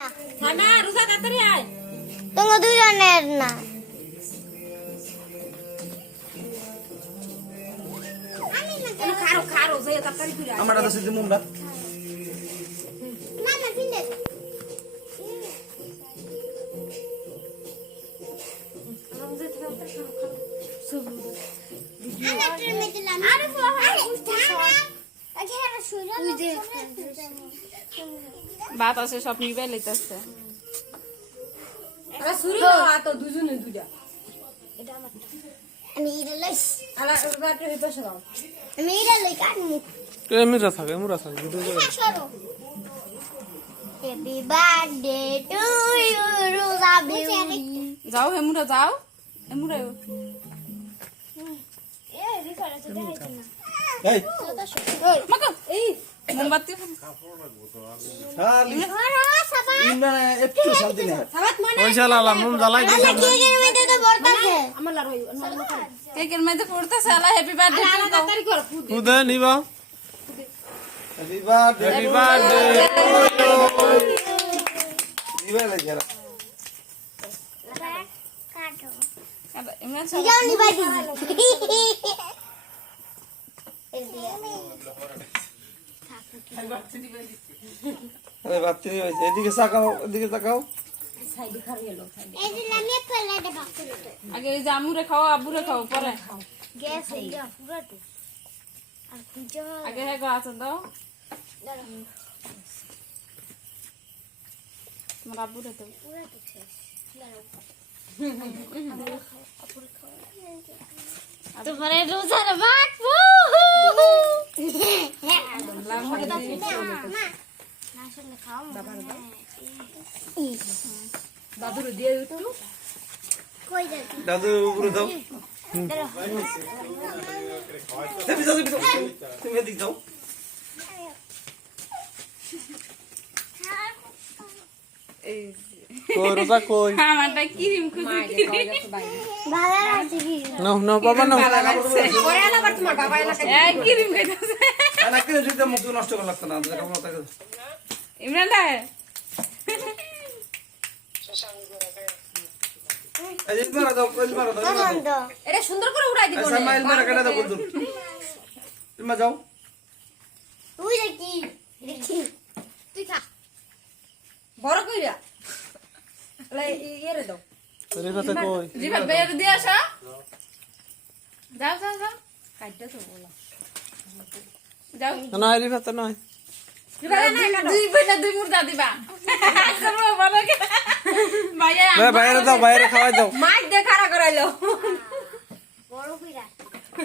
না রোজা তাড়াতাড়ি আয় তোমার দুজনের না খারো খারো যে তাড়াতাড়ি ফিরে আয় আমার দাদা সিদ্ধি মুন্ডা না না তিনটে রোজা থেকে তাড়াতাড়ি খারো খারো সব আরে মেদিলাম আরে বাবা আগে শুরু তুই যে ভাত আছে সব নিবে লইতাছে আরে শুরু না তো দুজনে দুইটা এটা আমার আমি এটা লইস আলা রাতে হইতো সব আমি এটা লই কাটমু এমরা থাকে সরো হ্যাপি বার্থডে টু ইউ রোজা বেবি যাও হেমুরা যাও হেমুরা এ রিফার আছে দেখাইছ না এই মাকো এই মোমবাতি খালি আরে সাবা ইমরান একটু শান্তি নেই সাবাত মনে পয়সা লালা মুম জ্বালাই দিছ আলা কেকের মধ্যে তো বর্তাছে আমার লার হই কেকের মধ্যে পড়তেছে আলা হ্যাপি বার্থডে আলা তাড়াতাড়ি কর উদে নিবা হ্যাপি বার্থডে নিবা লাগা কাটো ইমরান যাও নি বাড়ি আরে বাতি হইছে এদিকে তাকাও সাইডে খার গেল সাইডে এই যে আমি প্লেটে বাকি আগে এই যে আমুরে খাও আবুরে খাও পরে গ্যাস হই যা পুরাতে আর খুঁজো আগে হ্যাঁ গো আছে দাও তোমার আবুরে তো পুরাতে শেষ তোমার রোজার ভাত দাদুর দিয়ে একটু কই যাচ্ছি দাদু উপরে দাও তুমি এদিকে যাও এই কই রোজা কই আমারটা ক্রিম খুঁজে ভালো আছে কি নাও বাবা নাও পরে আলা বার তোমার বাবা এলা এই ক্রিম খাইতেছে না কেন যদি মুখ নষ্ট করা লাগতো না কেমন থাকে ইমরান দা এই মারা দাও বন্ধ এটা সুন্দর করে উড়াই দিব আচ্ছা মাইল মারা কেটে দাও বন্ধু তুমি যাও তুই দেখি দেখি তুই খা বড় কইরা লে ইয়েরে দাও রিফাতে কই জিভা বের দিয়ে আসা যাও যাও যাও কাটতে তো বলা যাও না রিফাতে নয় দুই বইনা দুই মুর্দা দিবা করবো বলো কি ভাইয়া বাইরে দাও বাইরে খাওয়াই দাও মাইক দে খাড়া করাইলো বড় কইরা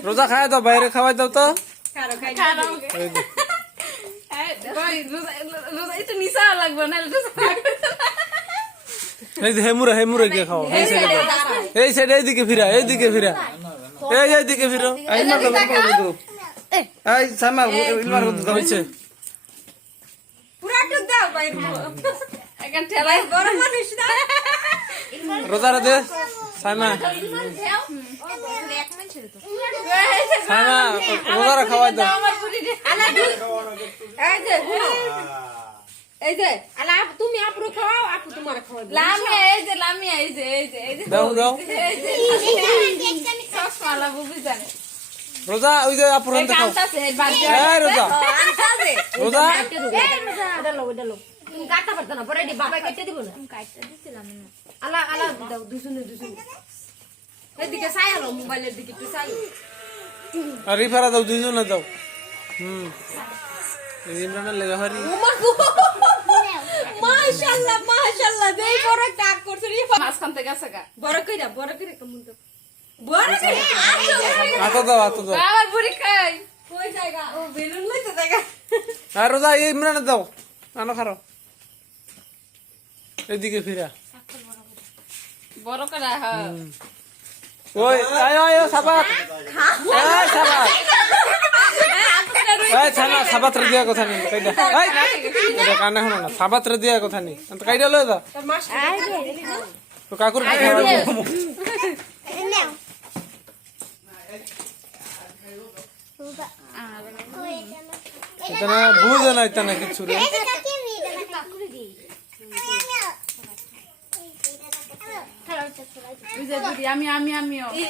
রোজা খাওয়াই দাও বাইরে খাওয়াই দাও তো খাড়া খাই খারাপ ভাই রোজা একটু নিশা লাগবে না এই যে হেমুরে গিয়ে খাও এই সাইডে এইদিকে ফিরা এইদিকে ফিরো এই না দাও এই সামাল ইলমার কত হইছে পুরা টুক দাও বাইরে এখন ঠেলাই বড় মানুষ না রোজারে দে সাইমা রোজারে খাওয়াই দাও আমার পুরি আলা দুই এই যে শুনো এই যে আলা তুমি আপুরে খাওয়াও আপু তোমারে খাওয়াবো লামিয়া এই যে দাও এই যে সব মালা বুবি জানে রোজা ওই যে আপুরান এই খাও কামতাছে বাজে এই রোজা রোজা এটা লো তুমি কাটতে পারতো না পরে দি বাবা কেটে দিব না কাটতে দিছিলাম না আলা আলা দাও দুজনে এদিকে সাইলো মোবাইলের দিকে একটু সাইলো আর রিফারা দাও দুইজনে দাও এই ইমরানের লেগা হারি মাশাআল্লাহ দেই বড় টাক করছ রে মাঝখান থেকে আছে গা বড় কইরা কেমন তো বড় কইরা আতো দাও আমার বুড়ি খাই কই জায়গা ও বেলুন লইতে জায়গা আর রোজা এই ইমরানে দাও আনো খারো এদিকে ফিরা বড় করে হ্যাঁ ওই আয় সাবাত এই সাবাত এই ছানা সাবাত রে দিয়া কথা নি কইডা এই এটা কানে হলো না সাবাত রে দিয়া কথা নি তো কইডা লয় দা তোর মাস তো কাকুর খাওয়া নাও এটা না বুঝে না এটা না কিছু রে এই যে কাকে নি এটা কাকুরে দি একটা খোলাই ওই যে দিদি, আমিও এই